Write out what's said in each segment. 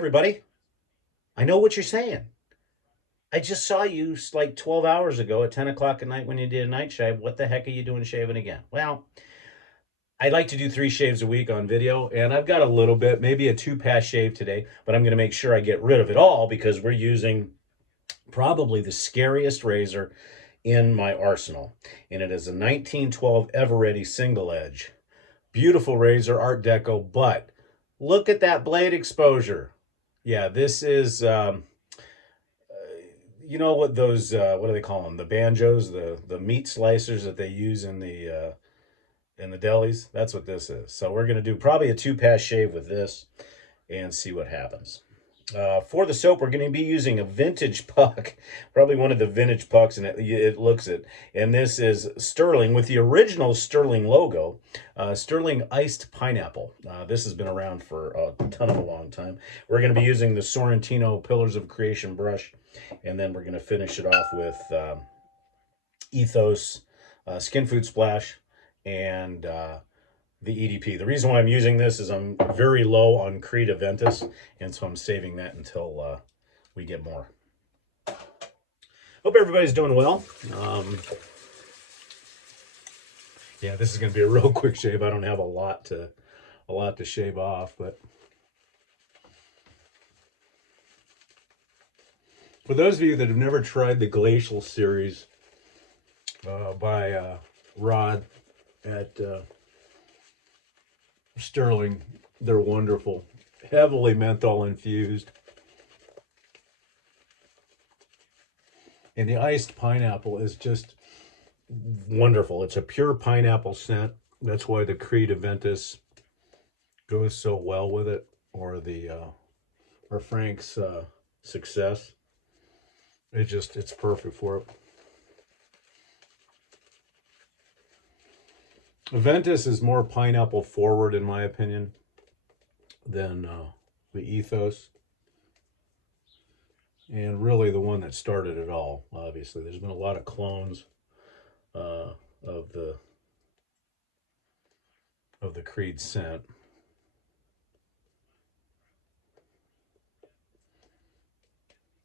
everybody. I know what you're saying. I just saw you like 12 hours ago at 10 o'clock at night when you did a night shave. What the heck are you doing shaving again? Well, I like to do 3 shaves a week on video, and I've got a little bit, maybe a 2-pass shave today, but I'm going to make sure I get rid of it all because we're using probably the scariest razor in my arsenal. And it is a 1912 EverReady single edge. Beautiful razor, Art Deco, but look at that blade exposure. Yeah, this is, you know what those, what do they call them? The banjos, the meat slicers that they use in the delis. That's what this is. So we're gonna do probably a 2-pass shave with this and see what happens. For the soap, we're going to be using a vintage puck, probably one of the vintage pucks, and it looks it. And this is Stirling with the original Stirling logo, Stirling Iced Pineapple. This has been around for a ton of a long time. We're going to be using the Sorrentino Pillars of Creation brush, and then we're going to finish it off with Ethos Skin Food Splash and the EDP. The reason why I'm using this is I'm very low on Creed Aventus, and so I'm saving that until we get more. Hope everybody's doing well. Yeah, this is going to be a real quick shave. I don't have a lot to shave off, but for those of you that have never tried the Glacial series by Rod at Stirling, they're wonderful, heavily menthol infused, and the iced pineapple is just wonderful. It's a pure pineapple scent. That's why the Creed Aventus goes so well with it, or the or Frank's Success. It's perfect for it. Aventus is more pineapple forward, in my opinion, than the Ethos. And really the one that started it all, obviously. There's been a lot of clones of the Creed scent.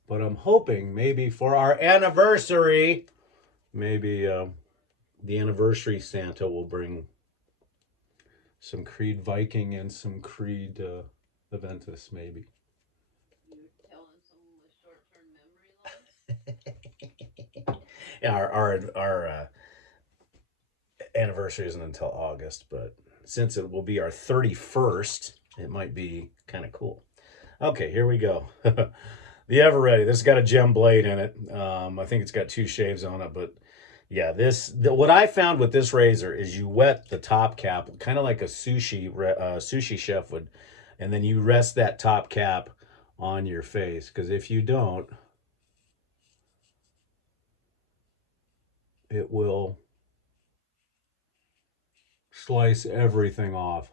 But I'm hoping maybe for our anniversary, maybe the anniversary Santa will bring some Creed Viking and some Creed Aventus, maybe. You're telling someone with short-term memory loss? Yeah, our anniversary isn't until August, but since it will be our 31st, it might be kind of cool. Okay, here we go. The EverReady. This has got a gem blade in it. I think it's got 2 shaves on it, but yeah, what I found with this razor is you wet the top cap, kind of like a sushi chef would, and then you rest that top cap on your face, because if you don't, it will slice everything off.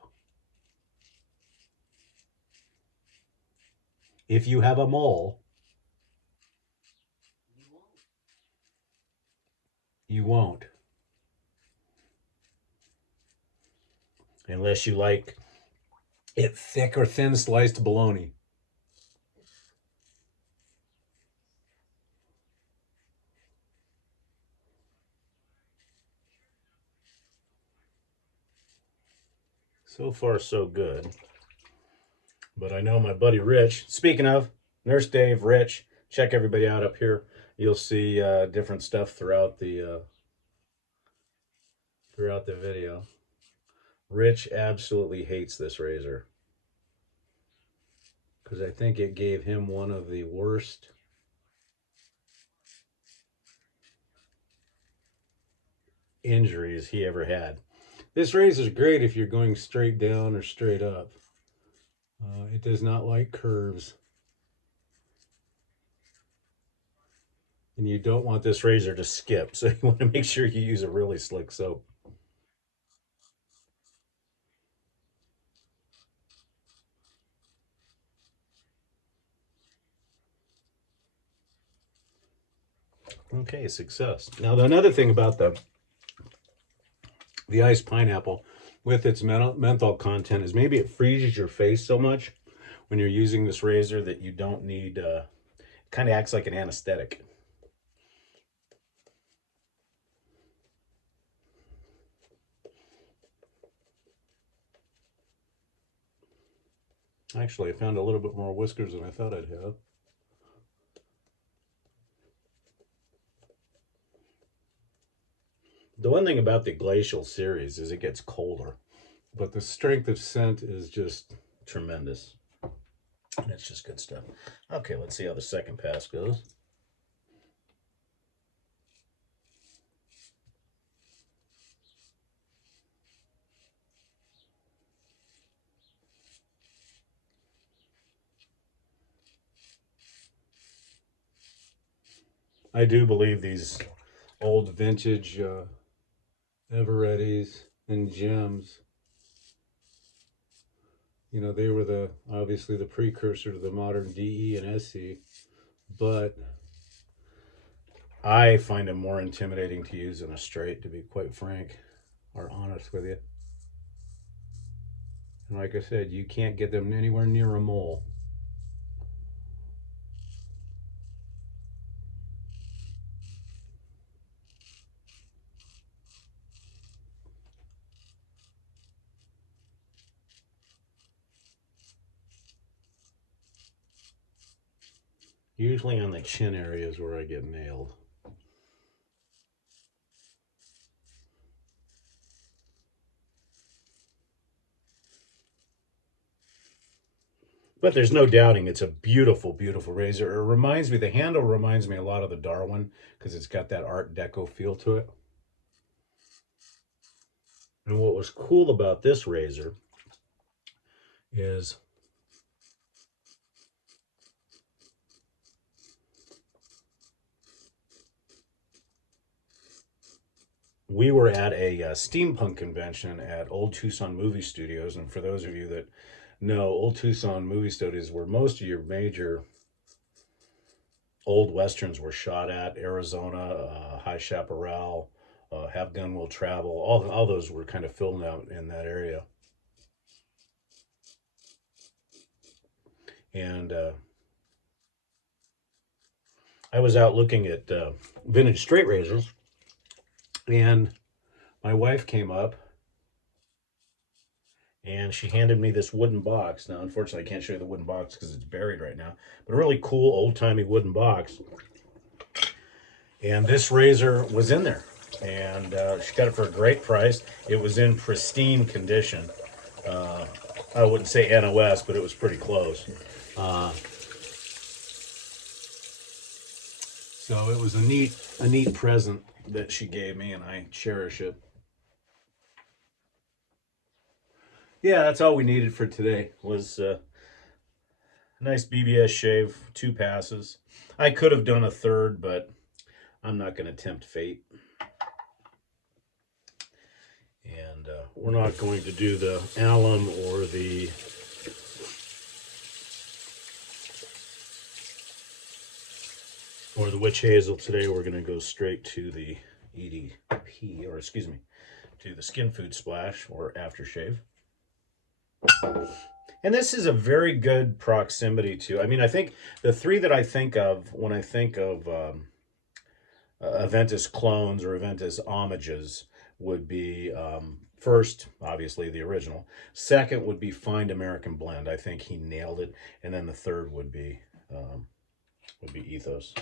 If you have a mole, you won't. Unless you like it thick or thin sliced bologna. So far, so good. But I know my buddy Rich, speaking of, Nurse Dave, Rich, check everybody out up here. You'll see different stuff throughout the video. Rich absolutely hates this razor because I think it gave him one of the worst injuries he ever had. This razor is great if you're going straight down or straight up. It does not like curves. And you don't want this razor to skip, so you want to make sure you use a really slick soap. Okay, Success. Now, another thing about the iced pineapple with its menthol content is maybe it freezes your face so much when you're using this razor that you don't need, kind of acts like an anesthetic. Actually, I found a little bit more whiskers than I thought I'd have. The one thing about the Glacial series is it gets colder, but the strength of scent is just tremendous. And it's just good stuff. Okay, let's see how the second pass goes. I do believe these old vintage EverReadys and gems, you know, they were obviously the precursor to the modern DE and SE, but I find them more intimidating to use in a straight, to be quite frank or honest with you. And like I said, you can't get them anywhere near a mole. Usually on the chin areas where I get nailed. But there's no doubting it's a beautiful, beautiful razor. It reminds me, the handle reminds me a lot of the Darwin because it's got that Art Deco feel to it. And what was cool about this razor is we were at a steampunk convention at Old Tucson Movie Studios. And for those of you that know, Old Tucson Movie Studios where most of your major old westerns were shot at. Arizona, High Chaparral, Have Gun Will Travel, all those were kind of filmed out in that area. And I was out looking at vintage straight razors, and my wife came up and she handed me this wooden box. Now, unfortunately, I can't show you the wooden box because it's buried right now, but a really cool old timey wooden box. And this razor was in there, and she got it for a great price. It was in pristine condition. Uh, I wouldn't say NOS, but it was pretty close. So it was a neat present that she gave me, and I cherish it. Yeah, that's all we needed for today was a nice BBS shave, 2 passes. I could have done a third, but I'm not going to tempt fate. And we're not going to do the alum or the witch hazel today. We're going to go straight to the EDP, or excuse me, to the Skin Food Splash or aftershave. And this is a very good proximity to, I mean, I think the three that I think of when I think of Aventus clones or Aventus homages would be first, obviously, the original. Second would be Find American Blend. I think he nailed it. And then the third would be Ethos.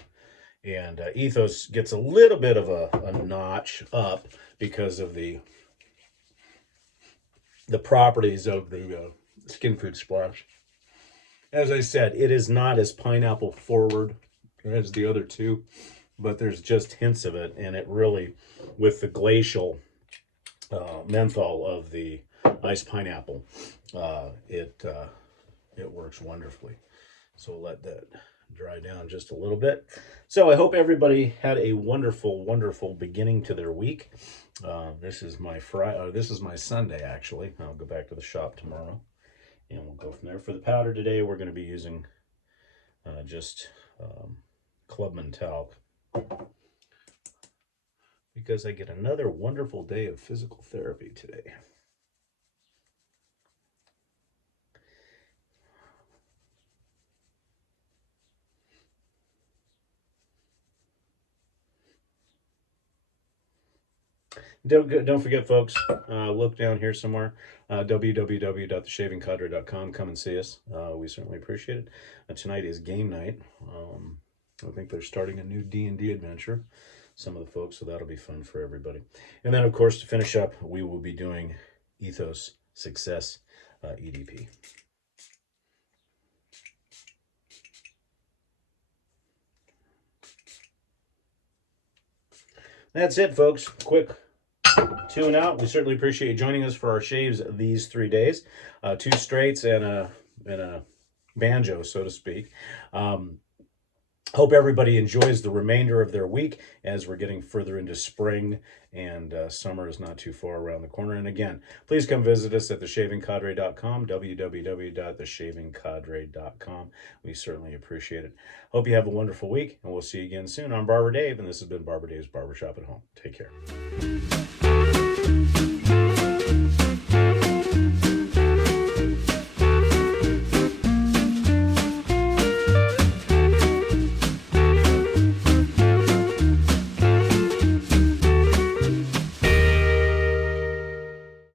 And Ethos gets a little bit of a notch up because of the properties of the Skin Food Splash. As I said, it is not as pineapple forward as the other two, but there's just hints of it, and it really, with the glacial menthol of the iced pineapple, it works wonderfully. So we'll let that dry down just a little bit. So I hope everybody had a wonderful, wonderful beginning to their week. This is my this is my Sunday, actually. I'll go back to the shop tomorrow, and we'll go from there. For the powder today, we're going to be using just Clubman Talc, because I get another wonderful day of physical therapy today. Don't forget, folks. Look down here somewhere. www.theshavingcadre.com. Come and see us. We certainly appreciate it. Tonight is game night. I think they're starting a new D&D adventure. Some of the folks, so that'll be fun for everybody. And then, of course, to finish up, we will be doing Ethos Success EDP. That's it, folks. Quick tune out. We certainly appreciate you joining us for our shaves these 3 days. 2 straights and a banjo, so to speak. Hope everybody enjoys the remainder of their week as we're getting further into spring and summer is not too far around the corner. And again, please come visit us at theshavingcadre.com, www.theshavingcadre.com. We certainly appreciate it. Hope you have a wonderful week, and we'll see you again soon. I'm Barber Dave, and this has been Barber Dave's Barbershop at Home. Take care.